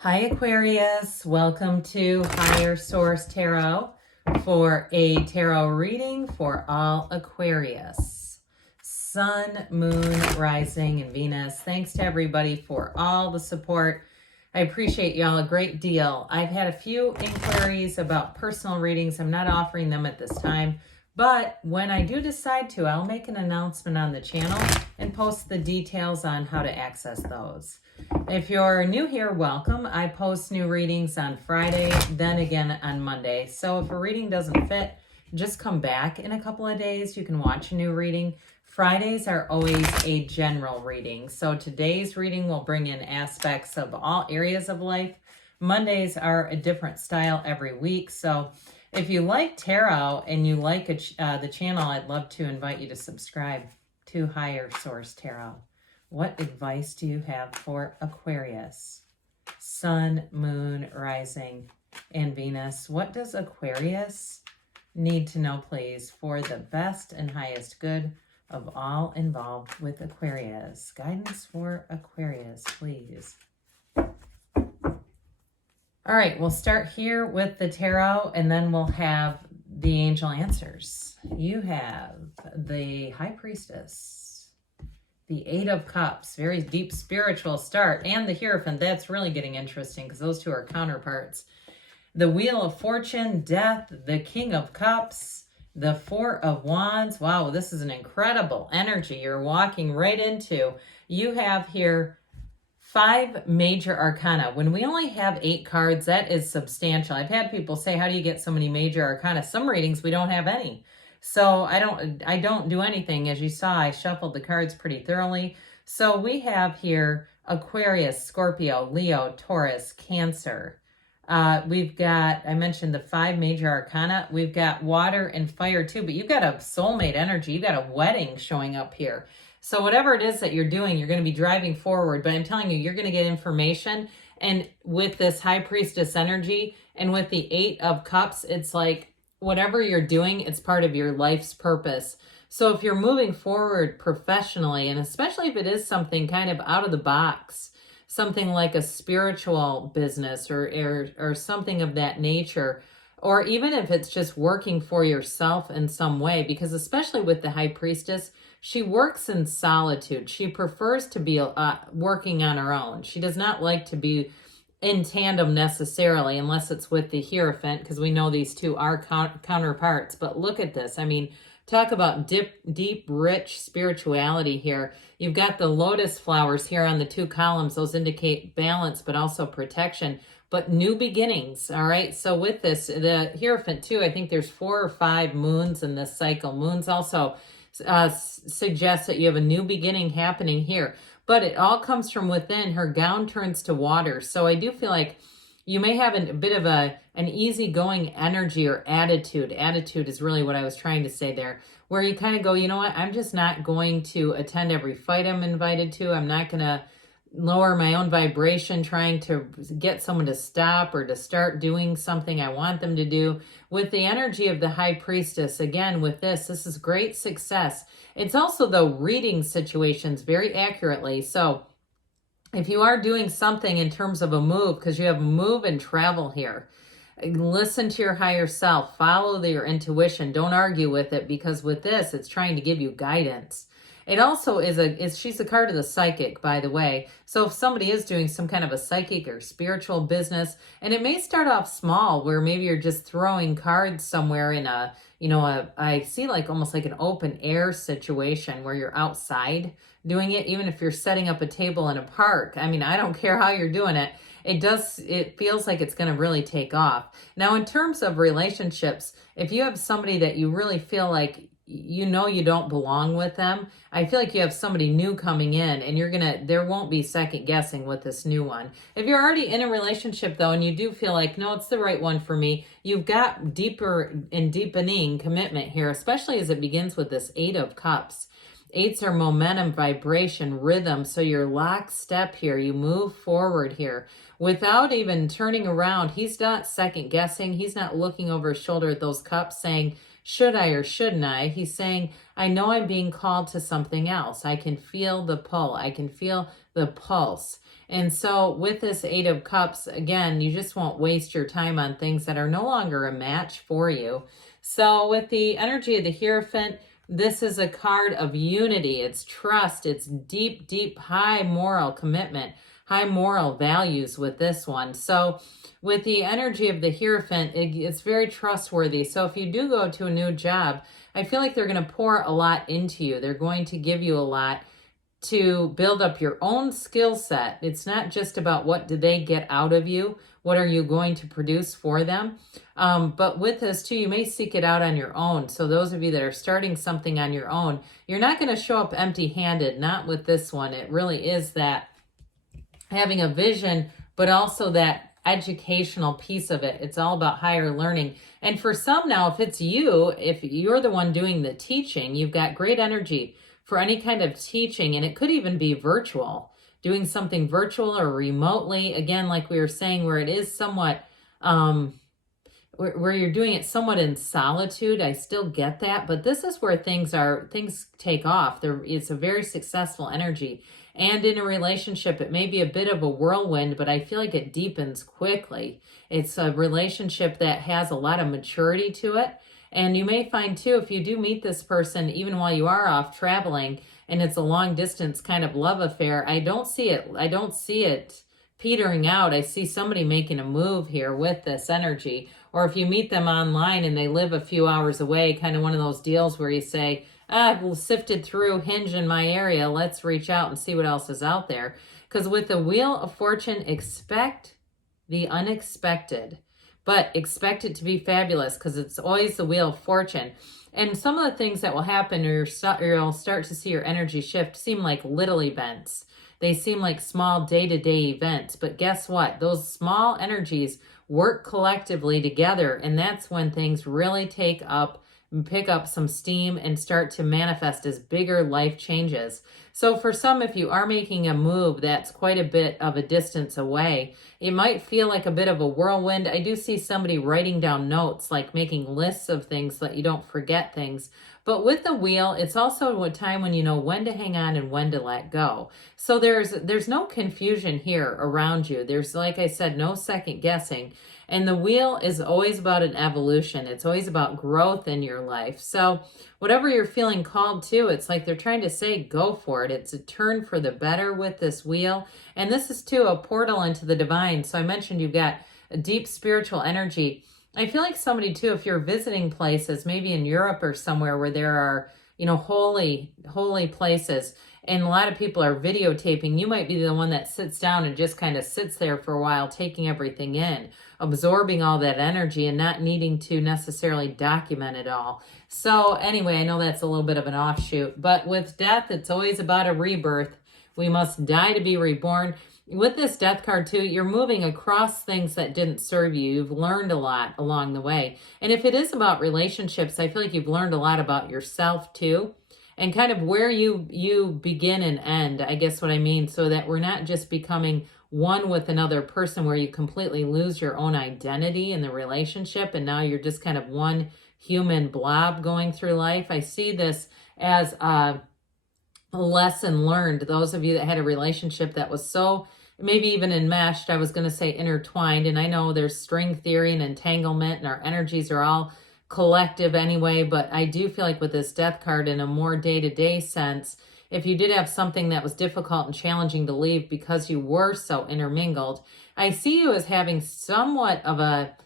Hi Aquarius, welcome to Higher Source Tarot for a tarot reading for all Aquarius. Sun, Moon, Rising, and Venus. Thanks to everybody for all the support. I appreciate y'all a great deal. I've had a few inquiries about personal readings. I'm not offering them at this time, but when I do decide to, I'll make an announcement on the channel and post the details on how to access those. If you're new here, welcome. I post new readings on Friday, then again on Monday. So if a reading doesn't fit, just come back in a couple of days. You can watch a new reading. Fridays are always a general reading. So today's reading will bring in aspects of all areas of life. Mondays are a different style every week. So if you like tarot and you like the channel, I'd love to invite you to subscribe to Higher Source Tarot. What advice do you have for Aquarius? Sun, Moon, Rising, and Venus. What does Aquarius need to know, please, for the best and highest good of all involved with Aquarius? Guidance for Aquarius, please. All right, we'll start here with the tarot, and then we'll have the angel answers. You have the High Priestess, the Eight of Cups, very deep spiritual start, and the Hierophant. That's really getting interesting because those two are counterparts. The Wheel of Fortune, Death, the King of Cups, the Four of Wands. Wow, this is an incredible energy you're walking right into. You have here 5 Major Arcana. When we only have 8 cards, that is substantial. I've had people say, how do you get so many Major Arcana? Some readings we don't have any. So I don't do anything. As you saw, I shuffled the cards pretty thoroughly. So we have here Aquarius, Scorpio, Leo, Taurus, Cancer. We've got, I mentioned the 5 Major Arcana. We've got water and fire too, but you've got a soulmate energy. You've got a wedding showing up here. So whatever it is that you're doing, you're going to be driving forward. But I'm telling you, you're going to get information. And with this High Priestess energy and with the 8 of Cups, it's like, whatever you're doing, it's part of your life's purpose. So if you're moving forward professionally, and especially if it is something kind of out of the box, something like a spiritual business or something of that nature, or even if it's just working for yourself in some way, because especially with the High Priestess, she works in solitude. She prefers to be working on her own. She does not like to be in tandem necessarily, unless it's with the Hierophant, because we know these two are counterparts. But look at this. I mean, talk about deep, rich spirituality here. You've got the lotus flowers here on the 2 columns. Those indicate balance, but also protection, but new beginnings. All right. So with this, the Hierophant too, I think there's 4 or 5 moons in this cycle. Moons also suggest that you have a new beginning happening here. But it all comes from within. Her gown turns to water. So I do feel like you may have a bit of an easygoing energy or attitude. Attitude is really what I was trying to say there, where you kind of go, you know what, I'm just not going to attend every fight I'm invited to. I'm not going to lower my own vibration trying to get someone to stop or to start doing something I want them to do. With the energy of the High Priestess, again, with this is great success. It's also, though, reading situations very accurately. So if you are doing something in terms of a move, because you have move and travel here, listen to your higher self, follow your intuition, don't argue with it, because with this, it's trying to give you guidance. It also she's a card of the psychic, by the way. So if somebody is doing some kind of a psychic or spiritual business, and it may start off small, where maybe you're just throwing cards somewhere in I see like almost like an open air situation where you're outside doing it, even if you're setting up a table in a park. I mean, I don't care how you're doing it. It feels like it's going to really take off. Now, in terms of relationships, if you have somebody that you really feel like you don't belong with them, I feel like you have somebody new coming in, and there won't be second guessing with this new one. If you're already in a relationship though, and you do feel like, no, it's the right one for me, you've got deeper and deepening commitment here, especially as it begins with this 8 of Cups. 8s are momentum, vibration, rhythm. So you're lockstep here. You move forward here without even turning around. He's not second guessing. He's not looking over his shoulder at those cups saying, should I or shouldn't I? He's saying, I know I'm being called to something else. I can feel the pull. I can feel the pulse. And so with this Eight of Cups, again, you just won't waste your time on things that are no longer a match for you. So with the energy of the Hierophant, this is a card of unity. It's trust. It's deep, deep, high moral commitment, high moral values with this one. So with the energy of the Hierophant, it's very trustworthy. So if you do go to a new job, I feel like they're going to pour a lot into you. They're going to give you a lot to build up your own skill set. It's not just about what do they get out of you, what are you going to produce for them. But with this too, you may seek it out on your own. So those of you that are starting something on your own, you're not going to show up empty-handed, not with this one. It really is that having a vision, but also that educational piece of it. It's all about higher learning. And for some now, if it's you, if you're the one doing the teaching, you've got great energy for any kind of teaching, and it could even be virtual, doing something virtual or remotely. Again, like we were saying, where it is somewhat, where you're doing it somewhat in solitude. I still get that, but this is where things take off. It's a very successful energy. And in a relationship, it may be a bit of a whirlwind, but I feel like it deepens quickly. It's a relationship that has a lot of maturity to it. And you may find too, if you do meet this person, even while you are off traveling, and it's a long distance kind of love affair, I don't see it petering out. I see somebody making a move here with this energy. Or if you meet them online and they live a few hours away, kind of one of those deals where you say, I've sifted through Hinge in my area, let's reach out and see what else is out there. Because with the Wheel of Fortune, expect the unexpected. But expect it to be fabulous, because it's always the Wheel of Fortune. And some of the things that will happen, or you'll start to see your energy shift, seem like little events. They seem like small day-to-day events. But guess what? Those small energies work collectively together, and that's when things really pick up some steam and start to manifest as bigger life changes. So for some, if you are making a move that's quite a bit of a distance away, it might feel like a bit of a whirlwind. I do see somebody writing down notes, like making lists of things so that you don't forget things. But with the wheel, it's also a time when you know when to hang on and when to let go. So there's no confusion here around you. There's, like I said, no second guessing. And the wheel is always about an evolution. It's always about growth in your life. So whatever you're feeling called to, it's like they're trying to say, go for it. It's a turn for the better with this wheel. And this is too a portal into the divine. So I mentioned you've got a deep spiritual energy. I feel like somebody too, if you're visiting places, maybe in Europe or somewhere where there are, holy places, and a lot of people are videotaping, you might be the one that sits down and just kind of sits there for a while, taking everything in, absorbing all that energy and not needing to necessarily document it all. So anyway, I know that's a little bit of an offshoot, but with death, it's always about a rebirth. We must die to be reborn. With this death card too, you're moving across things that didn't serve you. You've learned a lot along the way. And if it is about relationships, I feel like you've learned a lot about yourself too, and kind of where you begin and end, I guess what I mean, so that we're not just becoming one with another person where you completely lose your own identity in the relationship and now you're just kind of one human blob going through life. I see this as a lesson learned. Those of you that had a relationship that was so maybe even enmeshed, I was going to say intertwined, and I know there's string theory and entanglement and our energies are all collective anyway, but I do feel like with this death card in a more day-to-day sense, if you did have something that was difficult and challenging to leave because you were so intermingled, I see you as having somewhat of a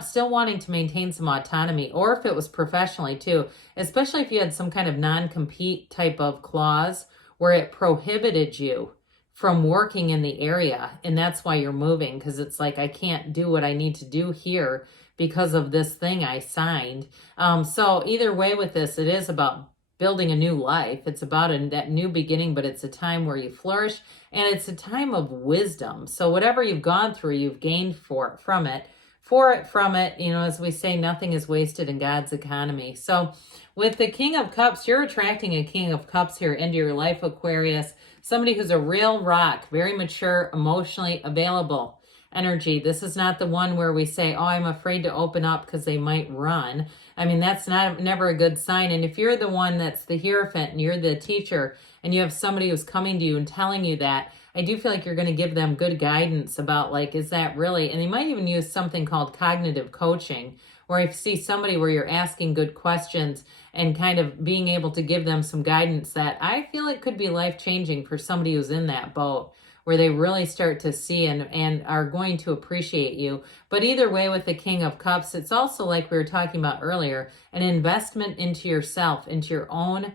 still wanting to maintain some autonomy, or if it was professionally too, especially if you had some kind of non-compete type of clause where it prohibited you from working in the area, and that's why you're moving, because it's like, I can't do what I need to do here because of this thing I signed. So either way with this, it is about building a new life. It's about that new beginning, but it's a time where you flourish, and it's a time of wisdom. So whatever you've gone through, you've gained from it, as we say, nothing is wasted in God's economy. So with the King of Cups, you're attracting a King of Cups here into your life, Aquarius. Somebody who's a real rock, very mature, emotionally available energy. This is not the one where we say, oh, I'm afraid to open up because they might run. I mean, that's never a good sign. And if you're the one that's the Hierophant and you're the teacher and you have somebody who's coming to you and telling you that, I do feel like you're going to give them good guidance about, like, is that really, and they might even use something called cognitive coaching, where I see somebody where you're asking good questions and kind of being able to give them some guidance that I feel like could be life-changing for somebody who's in that boat, where they really start to see and are going to appreciate you. But either way, with the King of Cups, it's also, like we were talking about earlier, an investment into yourself, into your own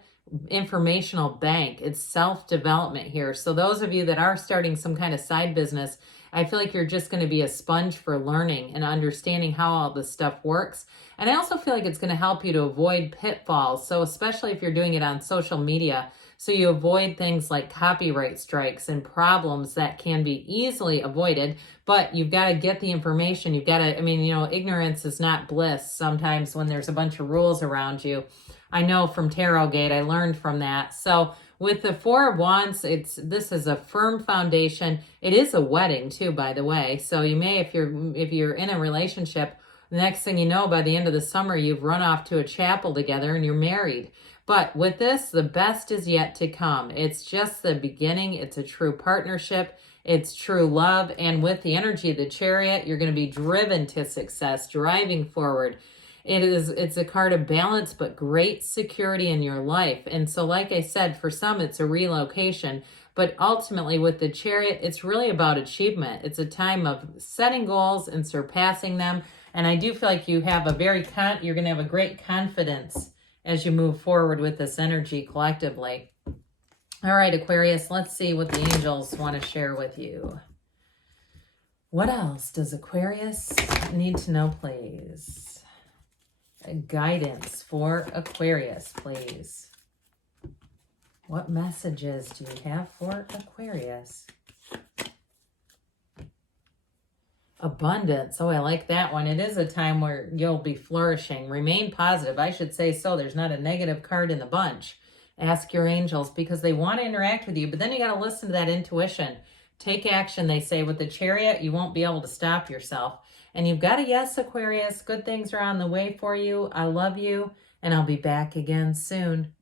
informational bank. It's self-development here. So those of you that are starting some kind of side business, I feel like you're just going to be a sponge for learning and understanding how all this stuff works. And I also feel like it's going to help you to avoid pitfalls. So especially if you're doing it on social media, so you avoid things like copyright strikes and problems that can be easily avoided, but you've got to get the information. You've got to, I mean, you know, ignorance is not bliss sometimes when there's a bunch of rules around you. I know from Tarot Gate, I learned from that. So with the Four of Wands, this is a firm foundation. It is a wedding too, by the way. So you may, if you're in a relationship, the next thing you know, by the end of the summer, you've run off to a chapel together and you're married. But with this, the best is yet to come. It's just the beginning. It's a true partnership. It's true love. And with the energy of the Chariot, you're going to be driven to success, driving forward. It's a card of balance, but great security in your life. And so, like I said, for some, it's a relocation. But ultimately, with the Chariot, it's really about achievement. It's a time of setting goals and surpassing them. And I do feel like you have you're going to have a great confidence as you move forward with this energy collectively. All right, Aquarius, let's see what the angels want to share with you. What else does Aquarius need to know, please? Guidance for Aquarius, please. What messages do you have for Aquarius? Abundance. Oh, I like that one. It is a time where you'll be flourishing. Remain positive. I should say so. There's not a negative card in the bunch. Ask your angels because they want to interact with you, but then you got to listen to that intuition. Take action, they say. With the Chariot, you won't be able to stop yourself. And you've got a yes, Aquarius. Good things are on the way for you. I love you, and I'll be back again soon.